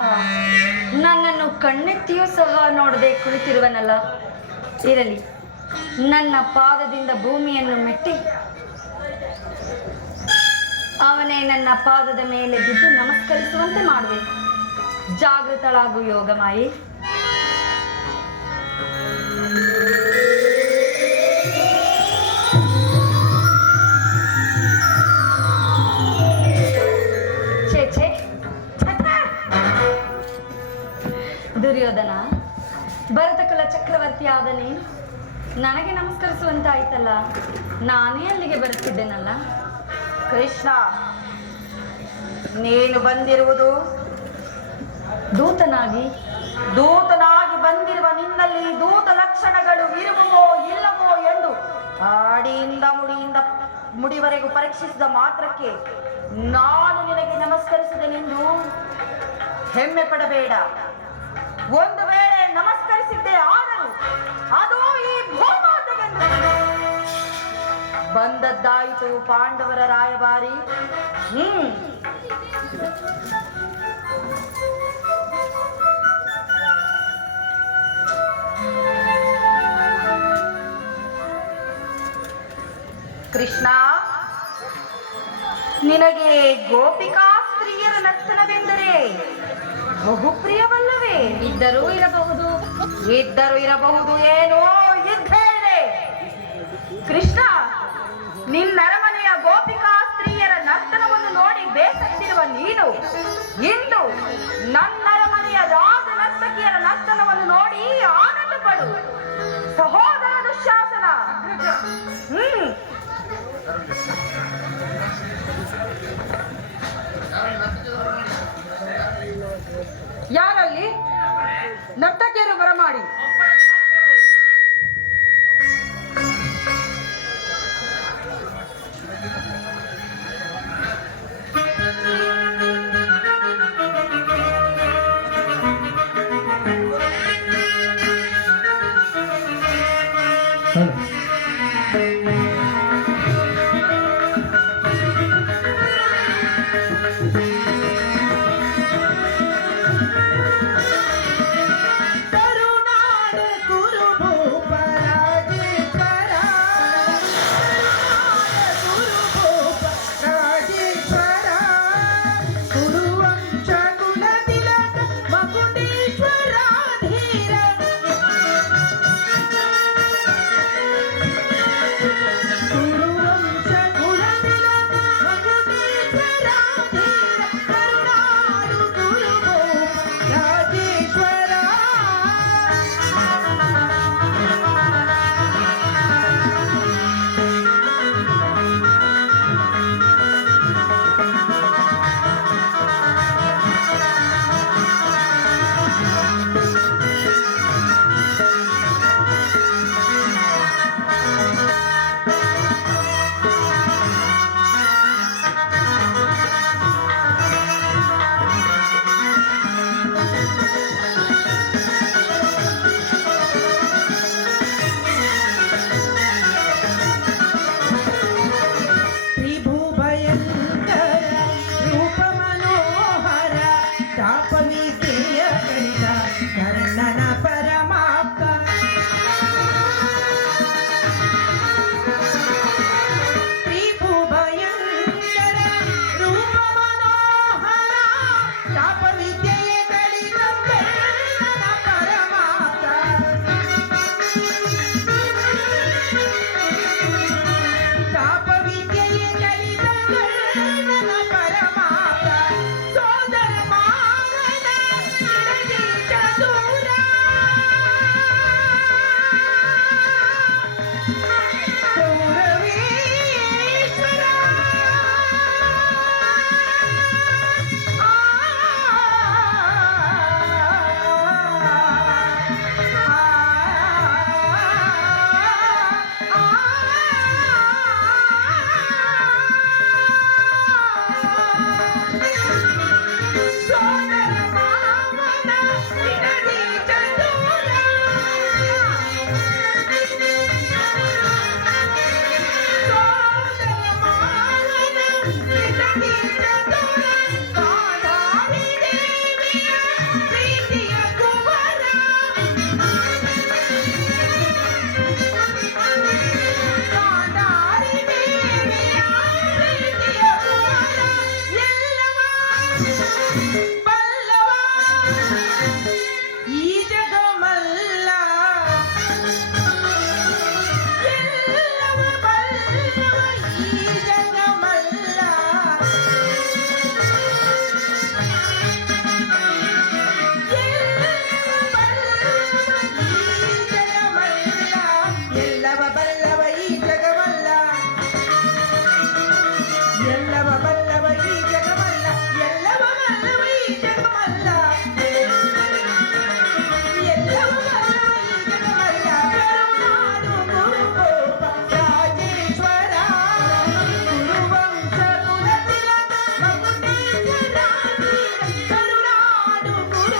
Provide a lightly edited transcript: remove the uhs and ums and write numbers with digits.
ನನ್ನನ್ನು ಕಣ್ಣೆತ್ತಿಯೂ ಸಹ ನೋಡದೆ ಕುಳಿತಿರುವನಲ್ಲ. ಇರಲಿ, ನನ್ನ ಪಾದದಿಂದ ಭೂಮಿಯನ್ನು ಮೆಟ್ಟಿ ಅವನೇ ನನ್ನ ಪಾದದ ಮೇಲೆ ಬಿದ್ದು ನಮಸ್ಕರಿಸುವಂತೆ ಮಾಡಬೇಕು. ಜಾಗೃತಳಾಗು ಯೋಗಮಾಯಿ. ದುರ್ಯೋಧನ, ಭರತಕುಲ ಚಕ್ರವರ್ತಿ ಆದ ನೀನು ನನಗೆ ನಮಸ್ಕರಿಸುವಂತಾಯ್ತಲ್ಲ. ನಾನೇ ಅಲ್ಲಿಗೆ ಬರುತ್ತಿದ್ದೇನಲ್ಲ. ಕೃಷ್ಣ, ನೀನು ಬಂದಿರುವುದು ದೂತನಾಗಿ ಬಂದಿರುವ ನಿನ್ನಲ್ಲಿ ದೂತ ಲಕ್ಷಣಗಳು ಇರುವವೋ ಇಲ್ಲವೋ ಎಂದು ಆಡಿಯಿಂದ ಮುಡಿವರೆಗೂ ಪರೀಕ್ಷಿಸಿದ ಮಾತ್ರಕ್ಕೆ ನಾನು ನಿನಗೆ ನಮಸ್ಕರಿಸಿದೆನೆಂದು ಹೆಮ್ಮೆ ಪಡಬೇಡ. ಒಂದು ವೇಳೆ ನಮಸ್ಕರಿಸಿದ್ದೆ ಆದರೂ ಅದು ಈ ಭೂಮಾತೆಗೆಂದು ಬಂದದ್ದಾಯಿತು ಪಾಂಡವರ ರಾಯಭಾರಿ. ಕೃಷ್ಣ, ನಿನಗೆ ಗೋಪಿಕಾ ಸ್ತ್ರೀಯರ ನರ್ತನವೆಂದರೆ ಬಹುಪ್ರಿಯವಲ್ಲವೇ? ಇದ್ದರೂ ಇರಬಹುದು ಏನೋ ಇದ್ದೇನೆ. ಕೃಷ್ಣ, ನಿನ್ನರಮನೆಯ ಗೋಪಿಕಾ ಸ್ತ್ರೀಯರ ನರ್ತನವನ್ನು ನೋಡಿ ಬೇಸತ್ತಿರುವ ನೀನು ಇಂದು ನನ್ನರಮನೆಯ ರಾಜ ನರ್ತಕಿಯರ ನರ್ತನವನ್ನು ನೋಡಿ ಆನಂದ ಪಡು. ಸಹೋದರ ದುಶ್ಯಾಸನ, ಯಾರಲ್ಲಿ ನರ್ತಕಿಯರು ಬರಮಾಡಿ. ಕರುಣಾ ಗುರು